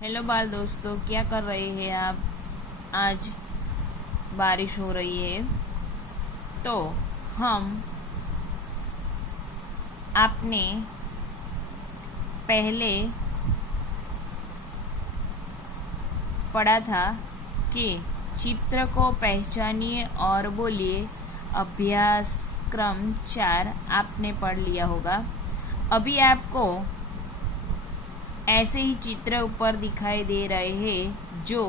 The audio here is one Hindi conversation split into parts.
हेलो बाल दोस्तों, क्या कर रहे हैं आप। आज बारिश हो रही है तो हम आपने पहले पढ़ा था कि चित्र को पहचानिए और बोलिए। अभ्यास क्रम 4 आपने पढ़ लिया होगा। अभी आपको ऐसे ही चित्र ऊपर दिखाई दे रहे हैं जो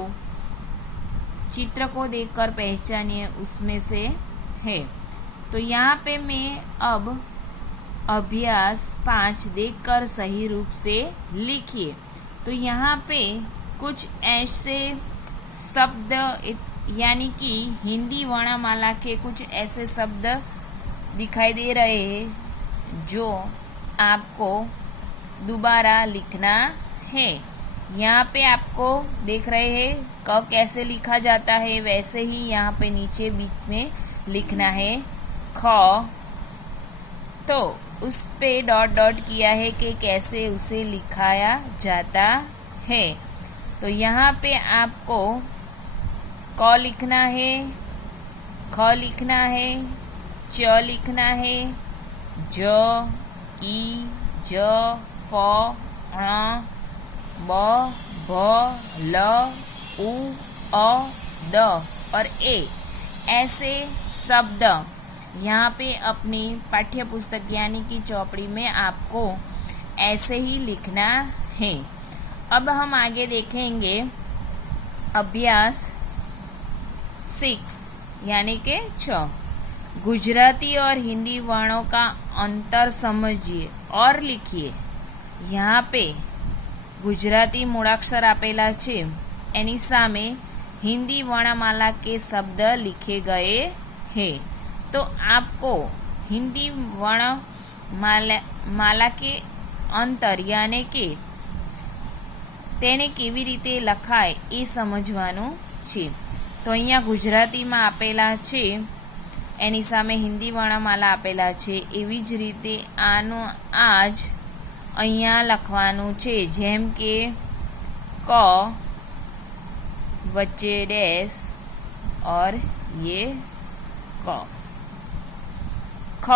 चित्र को देखकर पहचानिए उसमें से है। तो यहाँ पे मैं अब अभ्यास 5 देखकर सही रूप से लिखिए। तो यहाँ पे कुछ ऐसे शब्द यानी कि हिंदी वर्णमाला के कुछ ऐसे शब्द दिखाई दे रहे हैं जो आपको दोबारा लिखना है। यहाँ पे आपको देख रहे हैं क कैसे लिखा जाता है, वैसे ही यहाँ पे नीचे बीच में लिखना है ख। तो उस पे डॉट डॉट किया है कि कैसे उसे लिखाया जाता है। तो यहाँ पे आपको क लिखना है, ख लिखना है, च लिखना है, ज, ई, ज, फ, ण, ब, भ, ल, उ, अ, द और ए ऐसे शब्द यहाँ पे अपनी पाठ्य पुस्तक यानी कि चौपड़ी में आपको ऐसे ही लिखना है। अब हम आगे देखेंगे अभ्यास 6 यानी के 6। गुजराती और हिंदी वर्णों का अंतर समझिए और लिखिए। यहाँ पे गुजराती मूળાક્ષર આપેલા છે, એની સામે हिंदी वर्णमाला के शब्द लिखे गए हैं। तो आपको हिंदी वर्णमाला के अंतर यानी कि તેને કેવી રીતે લખાય એ સમજવાનું છે। તો અહીંયા ગુજરાતીમાં આપેલા છે, એની સામે હિન્દી વર્ણમાલા આપેલા છે, એવી જ રીતે આનું આજ અહીંયા લખવાનું છે। જેમ કે ક વચ્ચે ડેશ और ये क, ख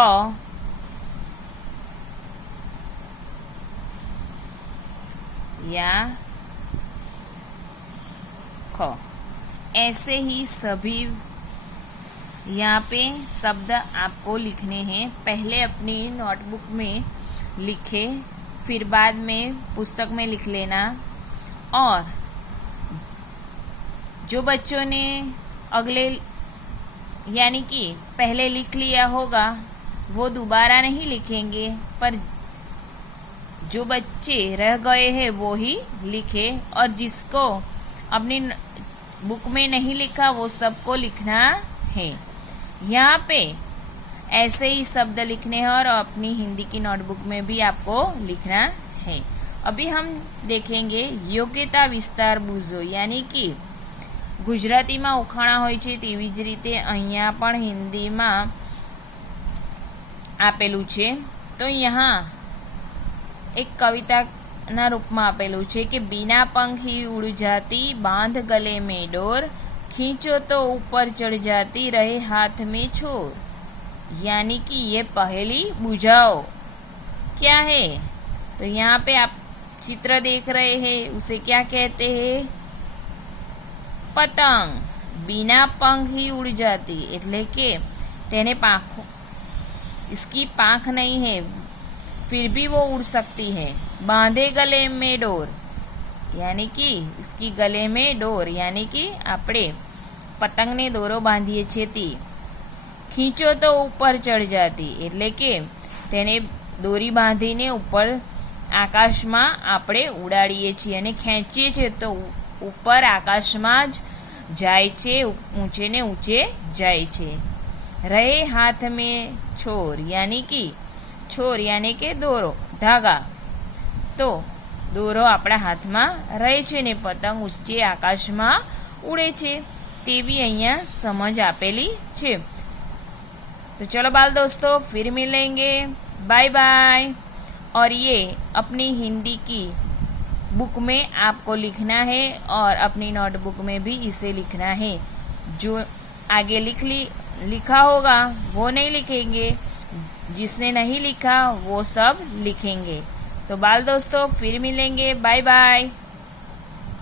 या ख, ऐसे ही सभी यहाँ पे शब्द आपको लिखने हैं। पहले अपनी नोटबुक में लिखे, फिर बाद में पुस्तक में लिख लेना। और जो बच्चों ने अगले यानी कि पहले लिख लिया होगा वो दोबारा नहीं लिखेंगे, पर जो बच्चे रह गए हैं वो ही लिखे, और जिसको अपनी बुक में नहीं लिखा वो सबको लिखना है। यहाँ पे ऐसे ही शब्द लिखने हैं और अपनी हिंदी की नोटबुक में भी आपको लिखना है। अभी हम देखेंगे योग्यता विस्तार बूझो यानी कि गुजरातीમાં ઉખાણા હોય છે તેવી જ રીતે અહીંયા પણ હિન્દીમાં આપેલું છે। તો यहाँ एक कविताના રૂપમાં આપેલું છે कि बिना पंखी उड़ जाती बांध गले में डोर, खींचो तो ऊपर चढ़ जाती रहे हाथ में छोर। यानी कि ये पहेली बुझाओ क्या है। तो यहाँ पे आप चित्र देख रहे हैं, उसे क्या कहते हैं, पतंग। बिना पंख ही उड़ जाती એટલે કે તેને પાંખો, इसकी पाँख नहीं है फिर भी वो उड़ सकती है। बांधे गले में डोर यानी कि इसकी गले में डोर यानी कि આપણે પતંગને દોરો બાંધીએ છીએ તે। ખીંચો તો ઉપર ચઢ જાતી એટલે કે તેને દોરી બાંધીને ઉપર આકાશમાં આપણે ઉડાડીએ છીએ અને ખેંચીએ છીએ તો ઉપર આકાશમાં જ જાય છે, ઊંચે ને ઊંચે જાય છે। રહે હાથ में छोर यानी कि छोर यानी કે દોરો, ધાગા। તો દોરો આપણા હાથમાં રહે છે ને પતંગ ઊંચે આકાશમાં ઉડે છે, તેવી અહીંયા સમજ આપેલી છે। तो चलो बाल दोस्तों, फिर मिलेंगे, बाय बाय। और ये अपनी हिंदी की बुक में आपको लिखना है और अपनी नोटबुक में भी इसे लिखना है। जो आगे लिखा होगा वो नहीं लिखेंगे, जिसने नहीं लिखा वो सब लिखेंगे। तो बाल दोस्तों फिर मिलेंगे, बाय बाय।